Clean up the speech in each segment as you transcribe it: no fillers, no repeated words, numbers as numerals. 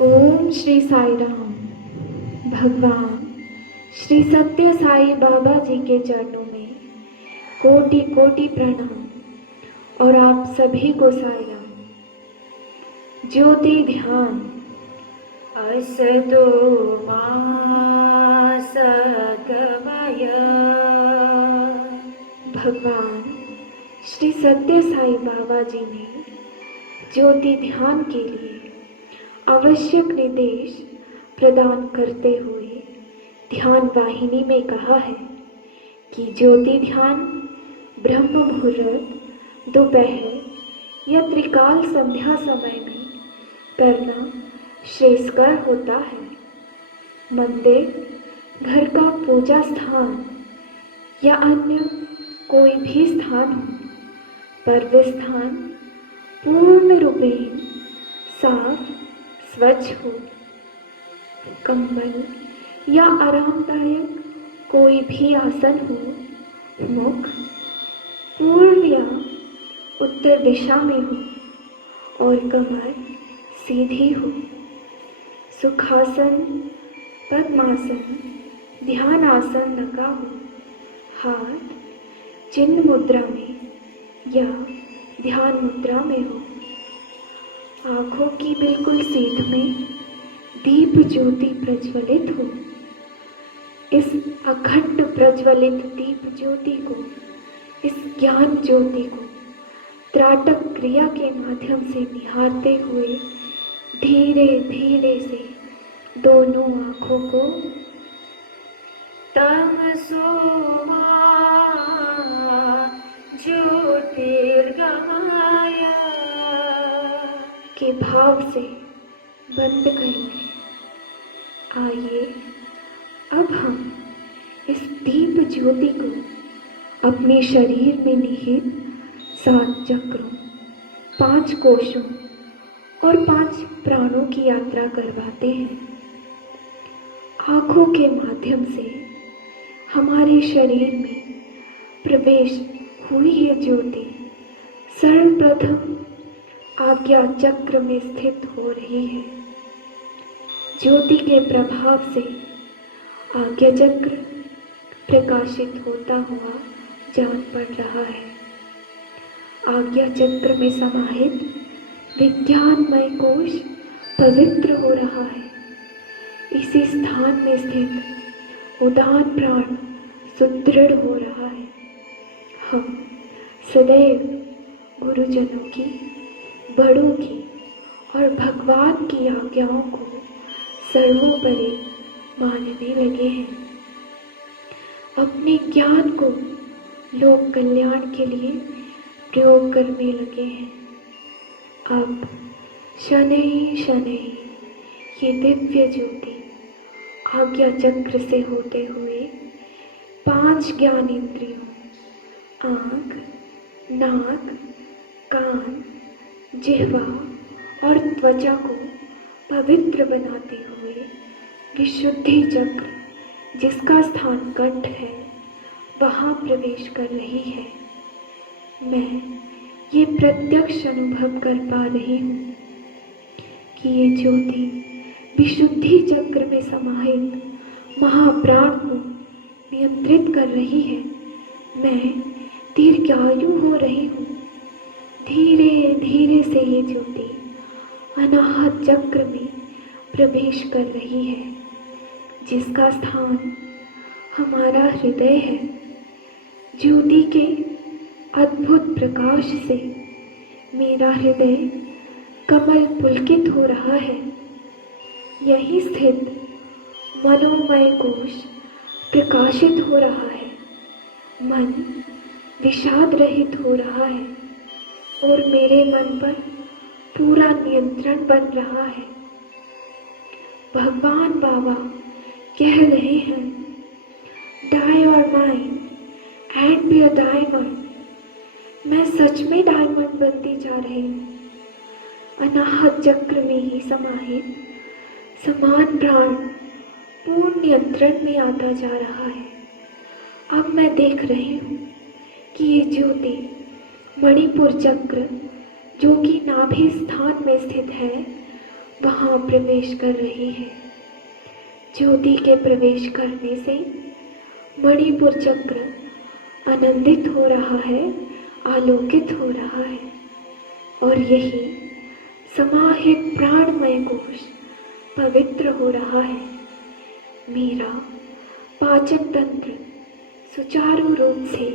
ओम श्री साई राम। भगवान श्री सत्य साई बाबा जी के चरणों में कोटि कोटि प्रणाम और आप सभी को साई राम। ज्योति ध्यान। असतो मा सद्गमय। भगवान श्री सत्य साई बाबा जी ने ज्योति ध्यान के लिए आवश्यक निर्देश प्रदान करते हुए ध्यान वाहिनी में कहा है कि ज्योति ध्यान ब्रह्म मुहूर्त, दोपहर या त्रिकाल संध्या समय में करना श्रेयस्कर होता है। मंदिर, घर का पूजा स्थान या अन्य कोई भी स्थान हो, पर वह स्थान पूर्ण रूपेण साफ स्वच्छ हो। कंबल या आरामदायक कोई भी आसन हो, मुख पूर्व या उत्तर दिशा में हो और कमर सीधी हो। सुखासन, पद्मासन, ध्यान आसन लगा हो। हाथ चिन्ह मुद्रा में या ध्यान मुद्रा में हो। आँखों की बिल्कुल सीध में दीप ज्योति प्रज्वलित हो। इस अखंड प्रज्वलित दीप ज्योति को, इस ज्ञान ज्योति को त्राटक क्रिया के माध्यम से निहारते हुए धीरे धीरे से दोनों आँखों को तमसो मा ज्योतिर्गमय के भाव से बंद करेंगे। आइए अब हम इस दीप ज्योति को अपने शरीर में निहित 7 चक्रों, 5 कोशों और 5 प्राणों की यात्रा करवाते हैं। आँखों के माध्यम से हमारे शरीर में प्रवेश हुई ये ज्योति सर्वप्रथम आज्ञा चक्र में स्थित हो रही है। ज्योति के प्रभाव से आज्ञा चक्र प्रकाशित होता हुआ जान पड़ रहा है। आज्ञा चक्र में समाहित विज्ञानमय कोश पवित्र हो रहा है। इसी स्थान में स्थित उदान प्राण सुदृढ़ हो रहा है। हम सदैव गुरुजनों की, बड़ों की और भगवान की आज्ञाओं को सर्वोपरि मानने लगे हैं। अपने ज्ञान को लोक कल्याण के लिए प्रयोग करने लगे हैं। अब शनैः शनैः ये दिव्य ज्योति आज्ञा चक्र से होते हुए 5 ज्ञानेंद्रियों आँख, नाक, कान, जिह्वा और त्वचा को पवित्र बनाते हुए विशुद्धि चक्र, जिसका स्थान कंठ है, वहाँ प्रवेश कर रही है। मैं ये प्रत्यक्ष अनुभव कर पा रही हूँ कि ये ज्योति विशुद्धि चक्र में समाहित महाप्राण को नियंत्रित कर रही है। मैं दीर्घायु हो रही हूँ। धीरे धीरे से ये ज्योति अनाहत चक्र में प्रवेश कर रही है, जिसका स्थान हमारा हृदय है। ज्योति के अद्भुत प्रकाश से मेरा हृदय कमल पुलकित हो रहा है। यहीं स्थित मनोमय कोश प्रकाशित हो रहा है। मन विषाद रहित हो रहा है और मेरे मन पर पूरा नियंत्रण बन रहा है। भगवान बाबा कह रहे हैं, डाई और mind and be a diamond. मैं सच में डायमंड बनती जा रही हूँ। अनाहत चक्र में ही समाहित समान प्राण पूर्ण नियंत्रण में आता जा रहा है। अब मैं देख रही हूँ कि ये ज्योति मणिपुर चक्र, जो कि नाभि स्थान में स्थित है, वहाँ प्रवेश कर रही है। ज्योति के प्रवेश करने से मणिपुर चक्र आनंदित हो रहा है, आलोकित हो रहा है, और यही समाहित प्राणमय कोश पवित्र हो रहा है। मेरा पाचन तंत्र सुचारू रूप से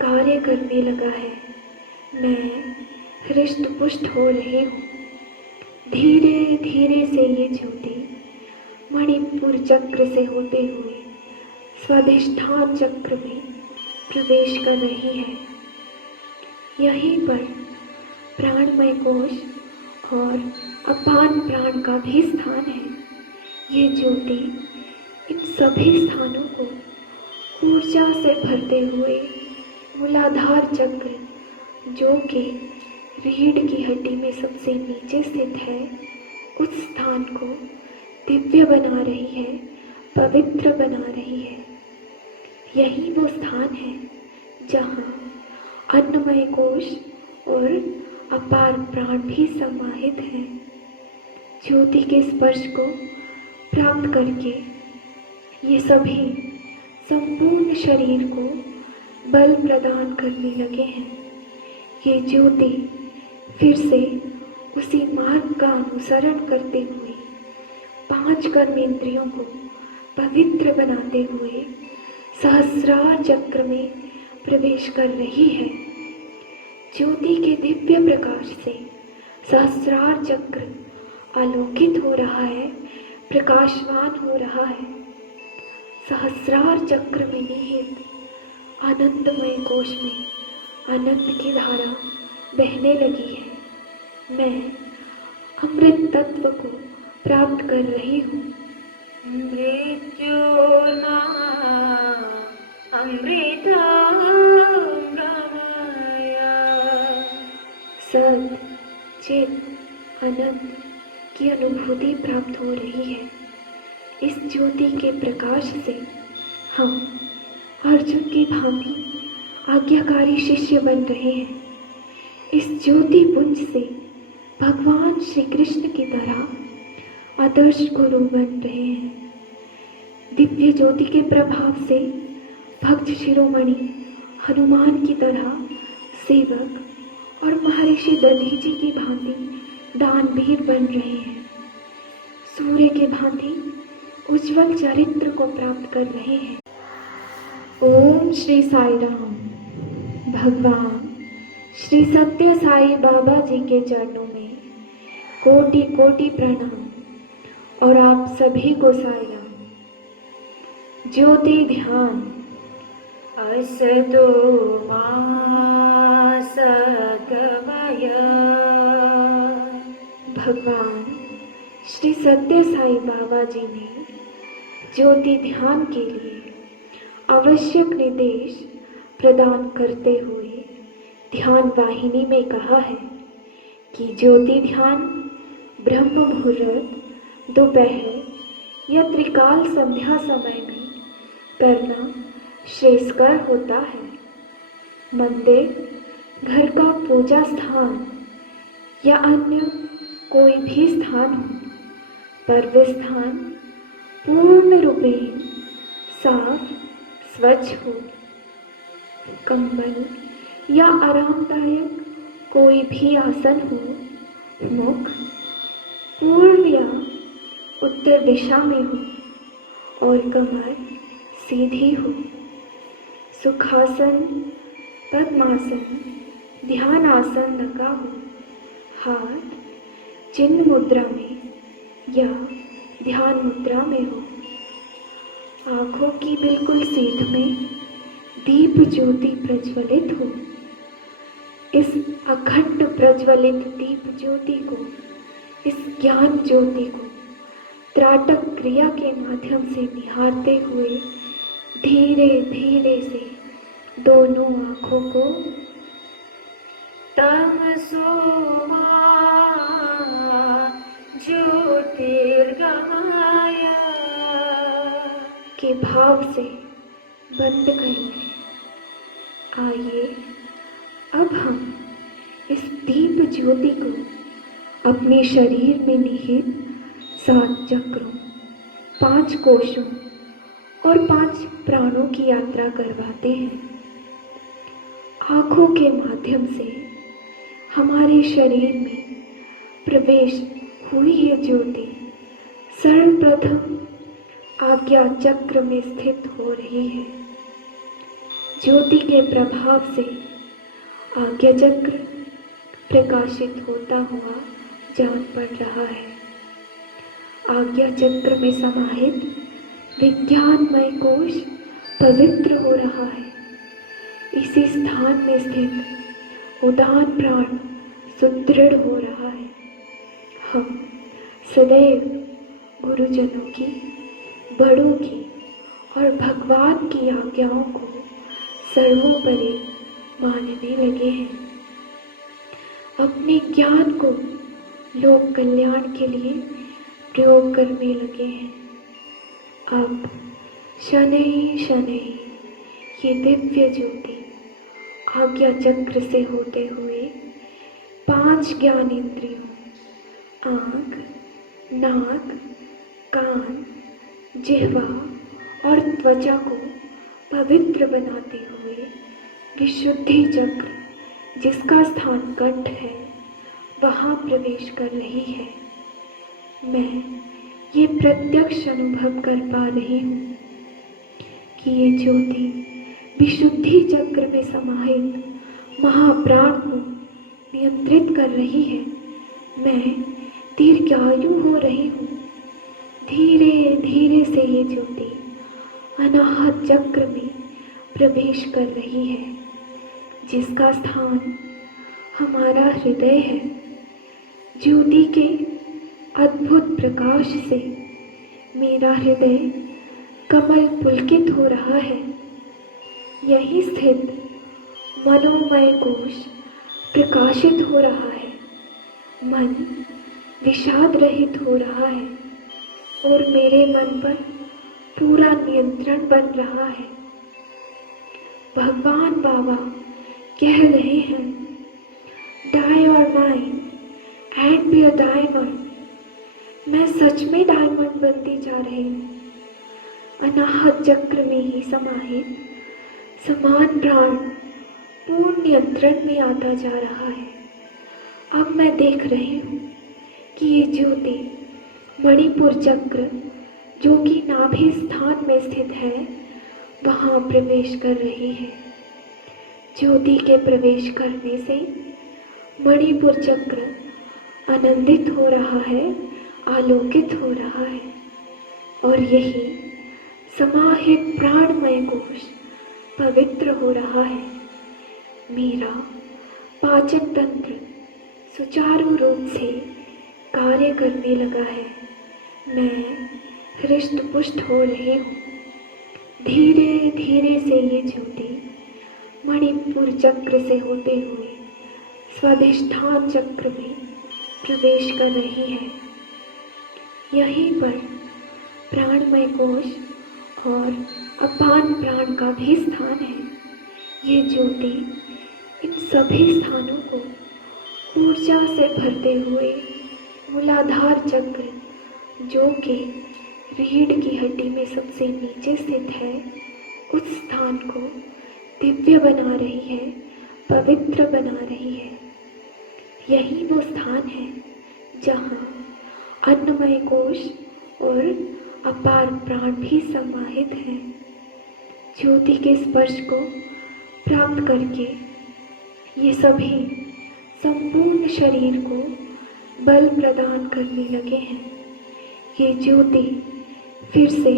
कार्य करने लगा है। मैं हृष्ट पुष्ट हो रही हूँ। धीरे धीरे से ये ज्योति मणिपुर चक्र से होते हुए स्वाधिष्ठान चक्र में प्रवेश कर रही है। यहीं पर प्राणमय कोश और अपान प्राण का भी स्थान है। ये ज्योति इन सभी स्थानों को ऊर्जा से भरते हुए मूलाधार चक्र, जो कि रीढ़ की हड्डी में सबसे नीचे स्थित है, उस स्थान को दिव्य बना रही है, पवित्र बना रही है। यही वो स्थान है जहाँ अन्नमय कोश और अपार प्राण भी समाहित हैं। ज्योति के स्पर्श को प्राप्त करके ये सभी संपूर्ण शरीर को बल प्रदान करने लगे हैं। ये ज्योति फिर से उसी मार्ग का अनुसरण करते हुए 5 कर्मेंद्रियों को पवित्र बनाते हुए सहस्रार चक्र में प्रवेश कर रही है। ज्योति के दिव्य प्रकाश से सहस्रार चक्र आलोकित हो रहा है, प्रकाशवान हो रहा है। सहस्रार चक्र में निहित आनंदमय कोश में आनंद की धारा बहने लगी है। मैं अमृत तत्व को प्राप्त कर रही हूँ। मृत्योर्मा अमृतं गमय। सत चित आनंद की अनुभूति प्राप्त हो रही है। इस ज्योति के प्रकाश से हम अर्जुन की भांति आज्ञाकारी शिष्य बन रहे हैं। इस ज्योति पुंज से भगवान श्री कृष्ण की तरह आदर्श गुरु बन रहे हैं। दिव्य ज्योति के प्रभाव से भक्त शिरोमणि हनुमान की तरह सेवक और महर्षि दधीचि की भांति दानवीर बन रहे हैं। सूर्य के भांति उज्जवल चरित्र को प्राप्त कर रहे हैं। ओम श्री साई राम। भगवान श्री सत्य साई बाबा जी के चरणों में कोटि कोटि प्रणाम और आप सभी को साई राम। ज्योति ध्यान। असतो मा सद्गमय। भगवान श्री सत्य साई बाबा जी ने ज्योति ध्यान के लिए आवश्यक निर्देश प्रदान करते हुए ध्यान वाहिनी में कहा है कि ज्योति ध्यान ब्रह्म मुहूर्त, दोपहर या त्रिकाल संध्या समय में करना श्रेयस्कर होता है। मंदिर, घर का पूजा स्थान या अन्य कोई भी स्थान हो, पर वह स्थान पूर्ण रूपेण साफ स्वच्छ हो। कंबल या आरामदायक कोई भी आसन हो, मुख पूर्व या उत्तर दिशा में हो और कमर सीधी हो। सुखासन, पद्मासन, ध्यानासन लगा हो। हाथ चिन्ह मुद्रा में या ध्यान मुद्रा में हो। आँखों की बिल्कुल सीध में दीप ज्योति प्रज्वलित हो। इस अखंड प्रज्वलित दीप ज्योति को, इस ज्ञान ज्योति को त्राटक क्रिया के माध्यम से निहारते हुए धीरे धीरे से दोनों आँखों को तमसो मा ज्योतिर्गमय के भाव से बंद करेंगे। आइए अब हम इस दीप ज्योति को अपने शरीर में निहित 7 चक्रों, 5 कोशों और 5 प्राणों की यात्रा करवाते हैं। आँखों के माध्यम से हमारे शरीर में प्रवेश हुई ये ज्योति सर्वप्रथम आज्ञा चक्र में स्थित हो रही है। ज्योति के प्रभाव से आज्ञा चक्र प्रकाशित होता हुआ जान पड़ रहा है। आज्ञा चक्र में समाहित विज्ञानमय कोश पवित्र हो रहा है। इसी स्थान में स्थित उदान प्राण सुदृढ़ हो रहा है। हम सदैव गुरुजनों की, बड़ों की और भगवान की आज्ञाओं को सर्वोपरि मानने लगे हैं। अपने ज्ञान को लोक कल्याण के लिए प्रयोग करने लगे हैं। अब शनैः शनैः ये दिव्य ज्योति आज्ञा चक्र से होते हुए 5 ज्ञानेंद्रियों आँख, नाक, कान, जिह्वा और त्वचा को पवित्र बनाते हुए विशुद्धि चक्र, जिसका स्थान कंठ है, वहाँ प्रवेश कर रही है। मैं ये प्रत्यक्ष अनुभव कर पा रही हूँ कि ये ज्योति विशुद्धि चक्र में समाहित महाप्राण को नियंत्रित कर रही है। मैं दीर्घायु हो रही हूँ। धीरे धीरे से ये ज्योति अनाहत चक्र में प्रवेश कर रही है, जिसका स्थान हमारा हृदय है। ज्योति के अद्भुत प्रकाश से मेरा हृदय कमल पुलकित हो रहा है। यहीं स्थित मनोमय कोश प्रकाशित हो रहा है। मन विषाद रहित हो रहा है और मेरे मन पर पूरा नियंत्रण बन रहा है। भगवान बाबा कह रहे हैं, dye your mind and be a diamond. मैं सच में डायमंड बनती जा रही हूँ। अनाहत चक्र में ही समाहित समान प्राण पूर्ण नियंत्रण में आता जा रहा है। अब मैं देख रही हूँ कि ये ज्योति मणिपुर चक्र, जो कि नाभि स्थान में स्थित है, वहाँ प्रवेश कर रही है। ज्योति के प्रवेश करने से मणिपुर चक्र आनंदित हो रहा है, आलोकित हो रहा है और यही समाहित प्राणमय कोश पवित्र हो रहा है। मेरा पाचन तंत्र सुचारू रूप से कार्य करने लगा है। मैं हृष्ट पुष्ट हो रही हूँ। धीरे धीरे से ये ज्योति मणिपुर चक्र से होते हुए स्वाधिष्ठान चक्र में प्रवेश कर रही है। यहीं पर प्राणमय कोश और अपान प्राण का भी स्थान है। ये ज्योति इन सभी स्थानों को ऊर्जा से भरते हुए मूलाधार चक्र, जो कि रीढ़ की हड्डी में सबसे नीचे स्थित है, उस स्थान को दिव्य बना रही है, पवित्र बना रही है। यही वो स्थान है जहाँ अन्नमय कोश और अपार प्राण भी समाहित हैं। ज्योति के स्पर्श को प्राप्त करके ये सभी संपूर्ण शरीर को बल प्रदान करने लगे हैं। ये ज्योति फिर से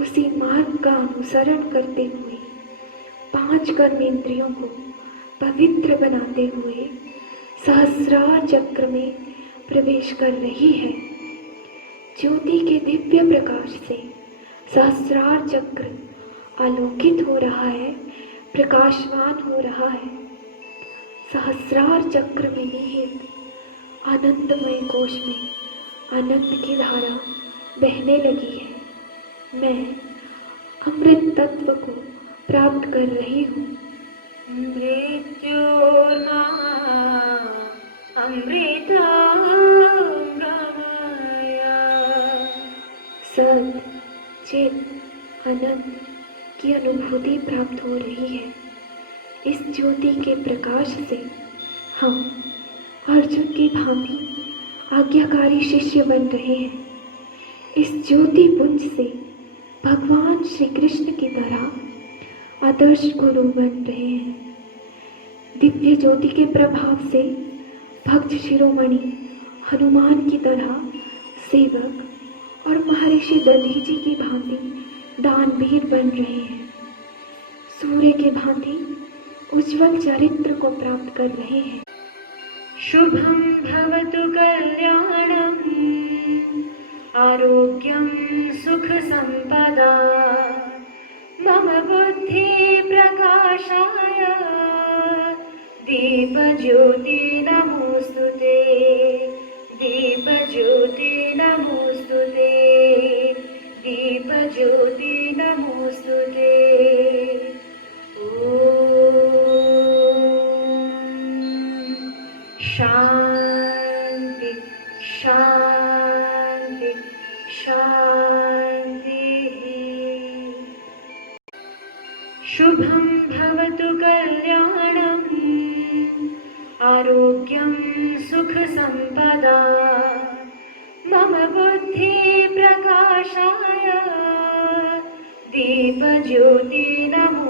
उसी मार्ग का अनुसरण करते हुए 5 कर्मेंद्रियों को पवित्र बनाते हुए सहस्रार चक्र में प्रवेश कर रही है। ज्योति के दिव्य प्रकाश से सहस्रार चक्र आलोकित हो रहा है, प्रकाशवान हो रहा है। सहस्रार चक्र में निहित आनंदमय कोश में आनंद की धारा बहने लगी है। मैं अमृत तत्व को प्राप्त कर रही हूँ। मृत्योर्मा अमृतांगमय। सत चित अनंत की अनुभूति प्राप्त हो रही है। इस ज्योति के प्रकाश से हम अर्जुन की भांति आज्ञाकारी शिष्य बन रहे हैं। इस ज्योति पुंज से भगवान श्री कृष्ण की तरह आदर्श गुरु बन रहे हैं। दिव्य ज्योति के प्रभाव से भक्त शिरोमणि हनुमान की तरह सेवक और महर्षि दधि जी की भांति दानवीर बन रहे हैं। सूर्य के भांति उज्जवल चरित्र को प्राप्त कर रहे हैं। शुभं भवतु कल्याणम् आरोग्यं सुख संपदा मम बुद्धि प्रकाशाय दीपज्योति नमोस्तुते दीपज्योति नमोस्तुते दीपज्योति नमोस्तुते। शांति शांति शांति। शुभं भवतु कल्याणम् आरोग्यं सुख संपदा मम बुद्धि प्रकाशाय दीपज्योति नमो